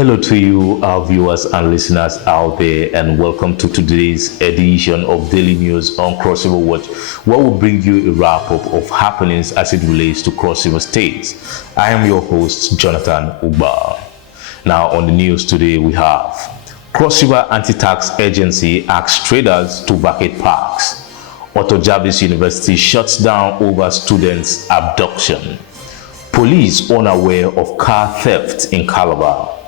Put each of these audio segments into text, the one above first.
Hello to you, our viewers and listeners out there, and welcome to today's edition of Daily News on Cross River Watch, where we'll bring you a wrap-up of happenings as it relates to Cross River State. I am your host, Jonathan Uba. Now, on the news today, we have Cross River Anti-Tax Agency asks traders to vacate parks. Jarvis University shuts down over students' abduction. Police unaware of car theft in Calabar.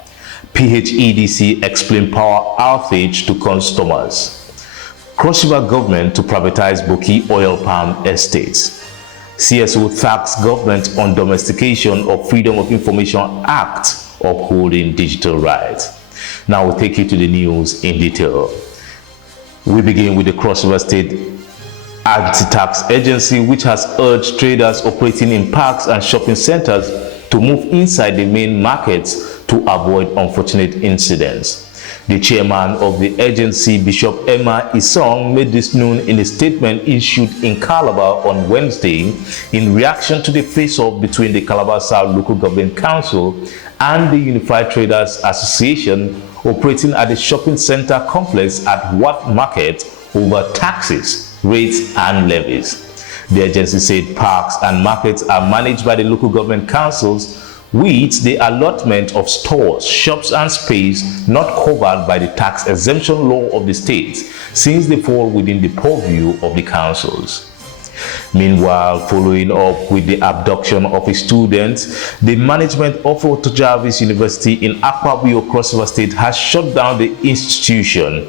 PHEDC explain power outage to customers. Cross River government to privatize Boki oil palm estates. CSO thanks government on Domesticating of Freedom of Information Act upholding digital rights. Now we'll take you to the news in detail. We begin with the Cross River State Anti-Tax Agency, which has urged traders operating in parks and shopping centers to move inside the main markets to avoid unfortunate incidents. The chairman of the agency, Bishop Emma Isong, made this known in a statement issued in Calabar on Wednesday in reaction to the face-off between the Calabar South Local Government Council and the Unified Traders Association operating at the shopping center complex at Wat Market over taxes, rates and levies. The agency said parks and markets are managed by the local government councils with the allotment of stores, shops and space not covered by the tax exemption law of the state, since they fall within the purview of the councils. Meanwhile, following up with the abduction of a student, the management of Jarvis University in Akwa Cross River State has shut down the institution.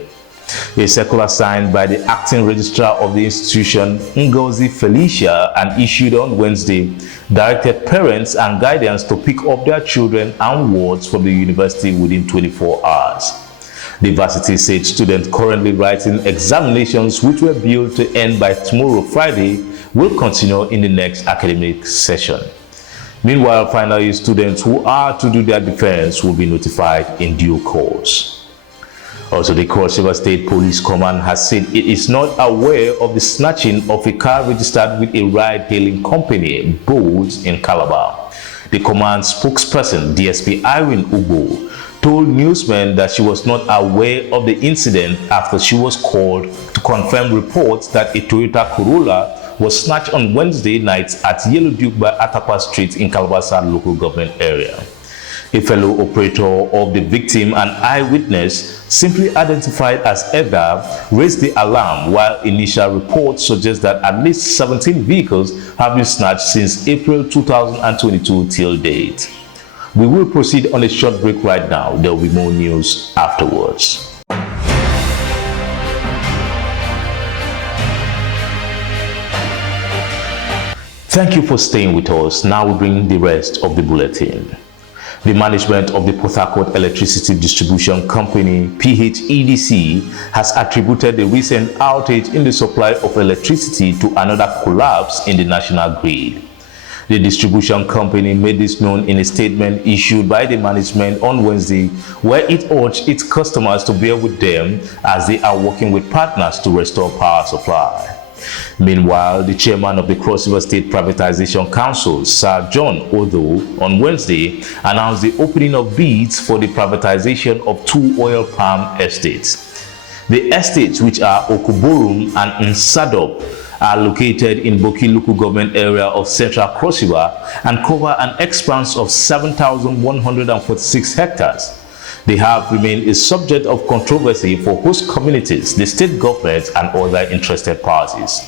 A circular signed by the acting registrar of the institution, Ngozi Felicia, and issued on Wednesday, directed parents and guardians to pick up their children and wards from the university within 24 hours. The varsity said students currently writing examinations, which were billed to end by tomorrow, Friday, will continue in the next academic session. Meanwhile, final year students who are to do their defense will be notified in due course. Also, the Cross River State Police Command has said it is not aware of the snatching of a car registered with a ride-hailing company, Bolt, in Calabar. The command spokesperson, DSP Irene Ugo, told newsmen that she was not aware of the incident after she was called to confirm reports that a Toyota Corolla was snatched on Wednesday night at Yellow Duke by Atakwa Street in Calabar South local government area. A fellow operator of the victim, an eyewitness, simply identified as Eva, raised the alarm, while initial reports suggest that at least 17 vehicles have been snatched since April 2022 till date. We will proceed on a short break right now. There will be more news afterwards. Thank you for staying with us. Now we bring the rest of the bulletin. The management of the Port Harcourt Electricity Distribution Company, PHEDC, has attributed the recent outage in the supply of electricity to another collapse in the national grid. The distribution company made this known in a statement issued by the management on Wednesday, where it urged its customers to bear with them as they are working with partners to restore power supply. Meanwhile, the chairman of the Cross River State Privatization Council, Sir John Odo, on Wednesday announced the opening of bids for the privatization of 2 oil palm estates. The estates, which are Okuborum and Nsadop, are located in Boki local government area of Central Cross River and cover an expanse of 7,146 hectares. They have remained a subject of controversy for host communities, the state government, and other interested parties.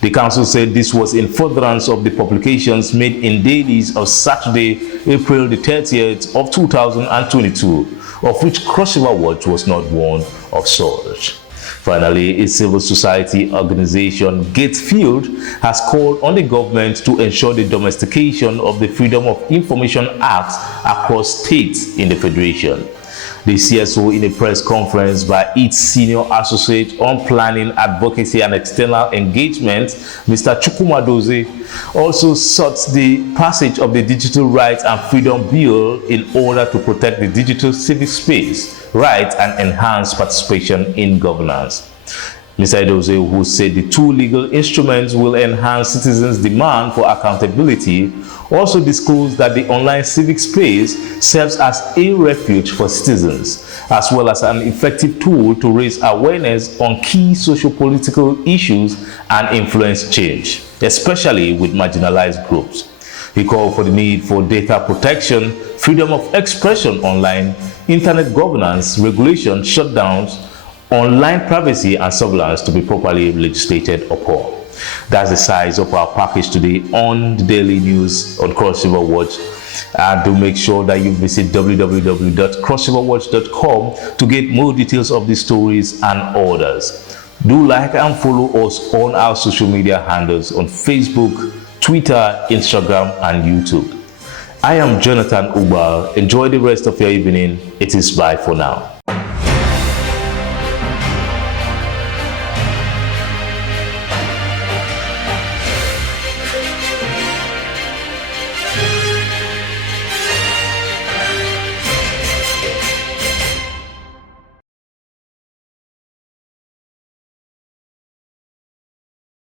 The council said this was in furtherance of the publications made in dailies of Saturday, April the 30th of 2022, of which Cross River Watch was not one of such. Finally, a civil society organization, Gatefield, has called on the government to ensure the domestication of the Freedom of Information Act across states in the Federation. The CSO, in a press conference by its senior associate on planning, advocacy and external engagement, Mr. Chukwumadozie, also sought the passage of the Digital Rights and Freedom Bill in order to protect the digital civic space, right, and enhance participation in governance. Mr. Edozie, who said the two legal instruments will enhance citizens' demand for accountability, also disclosed that the online civic space serves as a refuge for citizens, as well as an effective tool to raise awareness on key socio-political issues and influence change, especially with marginalized groups. He called for the need for data protection, freedom of expression online, internet governance, regulation, shutdowns, online privacy and surveillance to be properly legislated upon. That's the size of our package today on the daily news on Cross River Watch. And do make sure that you visit www.crossriverwatch.com to get more details of these stories and others. Do like and follow us on our social media handles on Facebook, Twitter, Instagram, and YouTube. I am Jonathan Ubal. Enjoy the rest of your evening. It is bye for now.